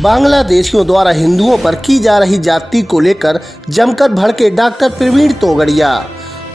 बांग्लादेशियों द्वारा हिंदुओं पर की जा रही जाति को लेकर जमकर भड़के डॉक्टर प्रवीण तोगड़िया।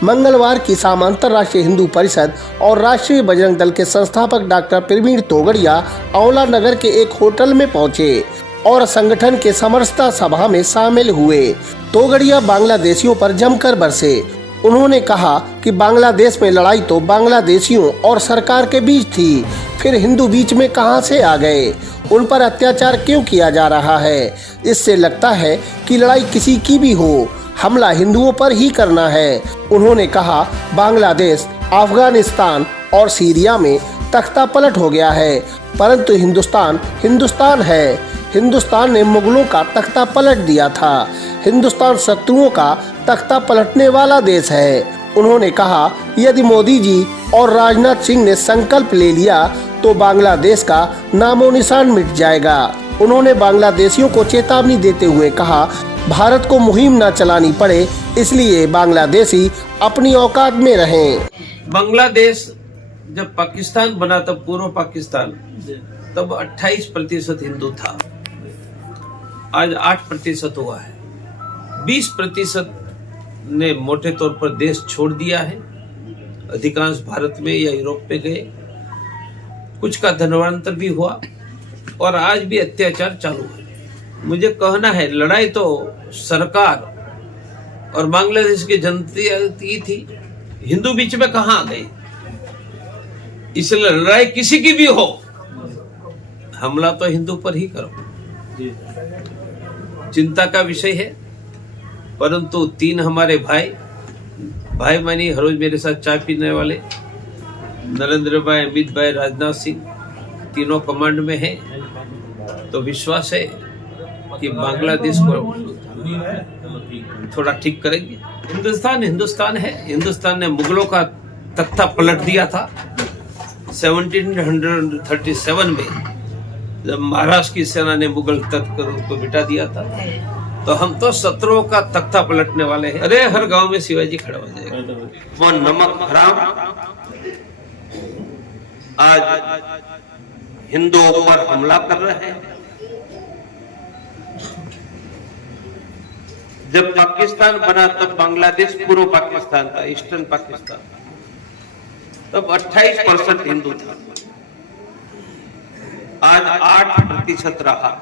मंगलवार की शाम अंतर्राष्ट्रीय हिंदू परिषद और राष्ट्रीय बजरंग दल के संस्थापक डॉक्टर प्रवीण तोगड़िया औला नगर के एक होटल में पहुंचे और संगठन के समरसता सभा में शामिल हुए। तोगड़िया बांग्लादेशियों पर जमकर बरसे। उन्होंने कहा कि बांग्लादेश में लड़ाई तो बांग्लादेशियों और सरकार के बीच थी, फिर हिंदू बीच में कहां से आ गए, उन पर अत्याचार क्यों किया जा रहा है। इससे लगता है कि लड़ाई किसी की भी हो, हमला हिंदुओं पर ही करना है। उन्होंने कहा बांग्लादेश, अफगानिस्तान और सीरिया में तख्ता पलट हो गया है, परंतु हिंदुस्तान हिंदुस्तान है। हिंदुस्तान ने मुगलों का तख्ता पलट दिया था। हिंदुस्तान शत्रुओं का तख्ता पलटने वाला देश है। उन्होंने कहा यदि मोदी जी और राजनाथ सिंह ने संकल्प ले लिया तो बांग्लादेश का नामो निशान मिट जाएगा। उन्होंने बांग्लादेशियों को चेतावनी देते हुए कहा भारत को मुहिम न चलानी पड़े, इसलिए बांग्लादेशी अपनी औकात में रहें। बांग्लादेश जब पाकिस्तान बना तब पूर्व पाकिस्तान तब 28% हिंदू था, आज 8% हुआ है। 20% ने मोटे तौर पर देश छोड़ दिया है, अधिकांश भारत में या यूरोप में गए, कुछ का धर्मांतर भी हुआ और आज भी अत्याचार चालू है। मुझे कहना है लड़ाई तो सरकार और बांग्लादेश की जनता की थी, हिंदू बीच में कहां आ गए। इसलिए लड़ाई किसी की भी हो, हमला तो हिंदू पर ही करो। चिंता का विषय है, परंतु 3 हमारे भाई मानी हर रोज मेरे साथ चाय पीने वाले नरेंद्र भाई, अमित भाई, राजनाथ सिंह, तीनों कमांड में हैं, तो विश्वास है कि बांग्लादेश को थोड़ा ठीक करेंगे। हिंदुस्तान है। हिंदुस्तान ने मुगलों का तख्ता पलट दिया था 1737 में, जब महाराष्ट्र की सेना ने मुगल तख्त को मिटा दिया था। तो हम तो शत्रुओं का तख्ता पलटने वाले हैं। अरे हर गांव में शिवाजी खड़ा हो जाएगा। वो नमक हराम आज हिंदुओं पर हमला कर रहे हैं। जब पाकिस्तान बना तब बांग्लादेश पूर्व पाकिस्तान था, ईस्टर्न पाकिस्तान, तब 28% हिंदू था, आज 8% रहा।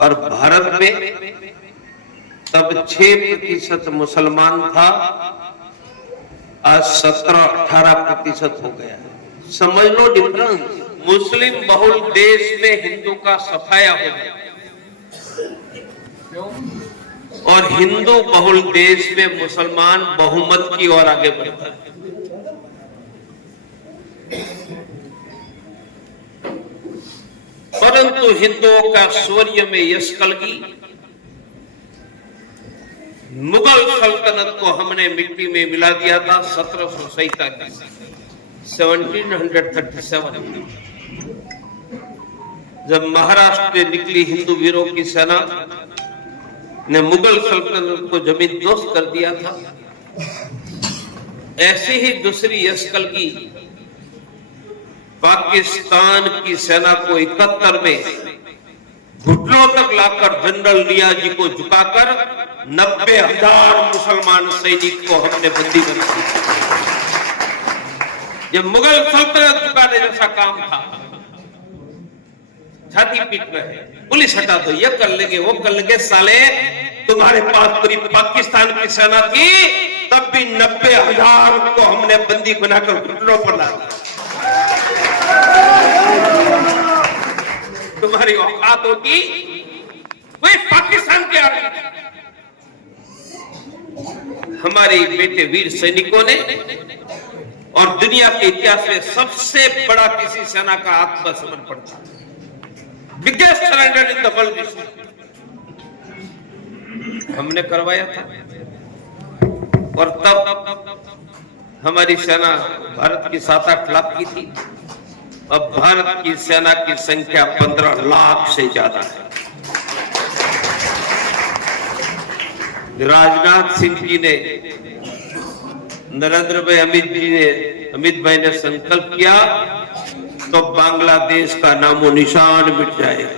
और भारत में तब 6% मुसलमान था, आज 17-18% हो गया। समझ लो डिफरेंस। मुस्लिम बहुल देश में हिंदू का सफाया हो गया और हिंदू बहुल देश में मुसलमान बहुमत की ओर आगे बढ़ता है। परंतु हिंदुओं का शौर्य में यश कलगी। मुगल सल्तनत को हमने मिट्टी में मिला दिया था 1737 जब महाराष्ट्र से निकली हिंदू वीरों की सेना ने मुगल सल्तनत को जमींदोज कर दिया था। ऐसे ही दूसरी यश कलगी पाकिस्तान की सेना को 71 में घुटनों तक लाकर जनरल नियाजी को झुकाकर 90,000 मुसलमान सैनिक को हमने बंदी बना दिया। ये मुगल सल्तनत झुकाने जैसा काम था। छाती पीट रहे, पुलिस हटा दो, ये कर लेंगे वो कर लेंगे। साले तुम्हारे पास पूरी पाकिस्तान की सेना थी, तब भी 90,000 को हमने बंदी बनाकर घुटनों पर ला दिया। तुम्हारी औकात होती वही पाकिस्तान के आर्मी। हमारे बेटे वीर सैनिकों ने और दुनिया के इतिहास में सबसे बड़ा किसी सेना का आत्मसमर्पण था, biggest surrender in the world, हमने करवाया था। और तब हमारी सेना भारत की 7-8 लाख की थी, अब भारत की सेना की संख्या 15 लाख से ज्यादा है। राजनाथ सिंह जी ने, नरेंद्र भाई, अमित भाई ने संकल्प किया तो बांग्लादेश का नामो निशान मिट जाएगा।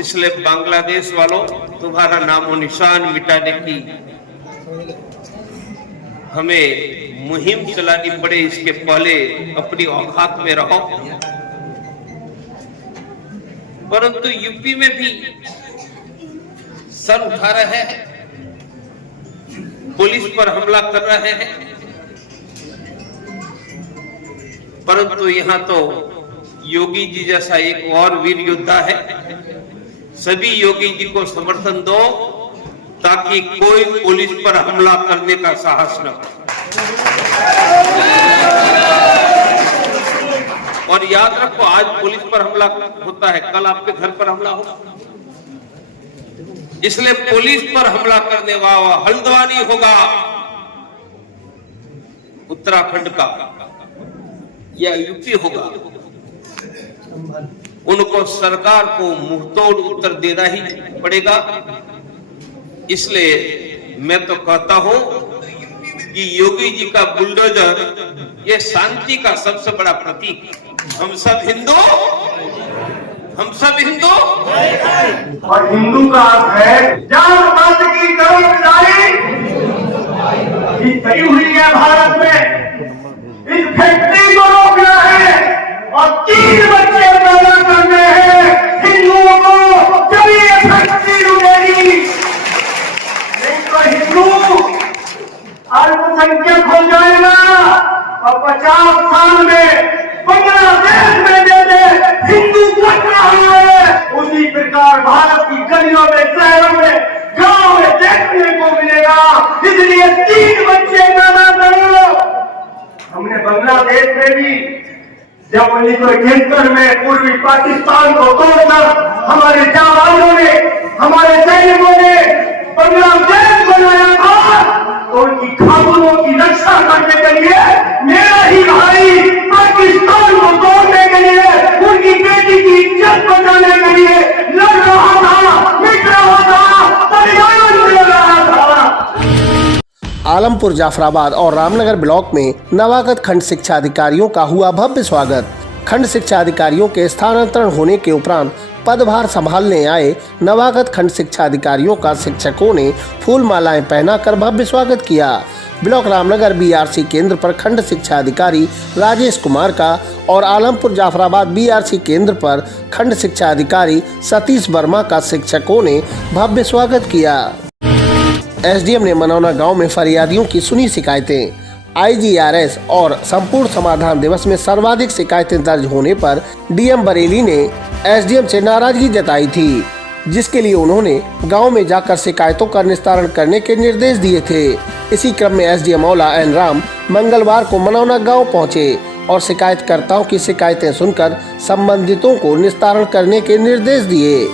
इसलिए बांग्लादेश वालों, तुम्हारा नामो निशान मिटाने की हमें मुहिम चलानी पड़े, इसके पहले अपनी औकात में रहो। परंतु यूपी में भी सर उठा रहे हैं, पुलिस पर हमला कर रहे हैं, परंतु यहां तो योगी जी जैसा एक और वीर योद्धा है। सभी योगी जी को समर्थन दो ताकि कोई पुलिस पर हमला करने का साहस न करे। और याद रखो, आज पुलिस पर हमला होता है, कल आपके घर पर हमला होगा। इसलिए पुलिस पर हमला करने वाला हल्द्वानी होगा उत्तराखंड का या यूपी होगा, उनको सरकार को मुंहतोड़ उत्तर देना ही पड़ेगा। इसलिए मैं तो कहता हूं कि योगी जी का बुलडोजर ये शांति का सबसे बड़ा प्रतीक है। हम सब हिंदू, हम सब हिंदू, और हिंदू का अर्थ है जान मत की कर्मचारी करी हुई है भारत में। इस फैक्ट्री को रोकना है और 3 बच्चे पैदा करने हैं हिंदुओं को, तभी ये फैक्ट्री रुकेगी। नहीं तो हिंदू अल्पसंख्यक हो जाएगा और 50 साल में बांग्लादेश में जैसे हिंदू कट रहा है, उसी प्रकार भारत की गलियों में, शहरों में, गांव में देखने को मिलेगा। इसलिए 3 बच्चे पैदा करो। हमने बांग्लादेश में भी जब 1971 में पूर्वी पाकिस्तान को तोड़कर हमारे जवानों ने, हमारे सैनिकों ने बांग्लादेश बनाया था, तो उनकी खाबों की रक्षा करने के लिए मेरा ही भाई पाकिस्तान को तोड़ने के लिए, उनकी बेटी की इज्जत बचाने के लिए लड़ रहा था, मिट रहा था, बलिदान दे रहा था। आलमपुर, जाफराबाद और रामनगर ब्लॉक में नवागत खंड शिक्षा अधिकारियों का हुआ भव्य स्वागत। खंड शिक्षा अधिकारियों के स्थानांतरण होने के उपरांत पदभार संभालने आए नवागत खंड शिक्षा अधिकारियों का शिक्षकों ने फूल मालाएं पहनाकर भव्य स्वागत किया। ब्लॉक रामनगर बीआरसी केंद्र पर खंड शिक्षा अधिकारी राजेश कुमार का और आलमपुर जाफराबाद बीआरसी केंद्र पर खंड शिक्षा अधिकारी सतीश वर्मा का शिक्षकों ने भव्य स्वागत किया। एसडीएम ने मनौना गांव में फरियादियों की सुनी शिकायतें। आईजीआरएस और संपूर्ण समाधान दिवस में सर्वाधिक शिकायतें दर्ज होने पर डीएम बरेली ने एसडीएम से नाराजगी जताई थी, जिसके लिए उन्होंने गांव में जाकर शिकायतों का निस्तारण करने के निर्देश दिए थे। इसी क्रम में एसडीएम मौला एन राम मंगलवार को मनौना गांव पहुंचे और शिकायतकर्ताओं की शिकायतें सुनकर संबंधितों को निस्तारण करने के निर्देश दिए।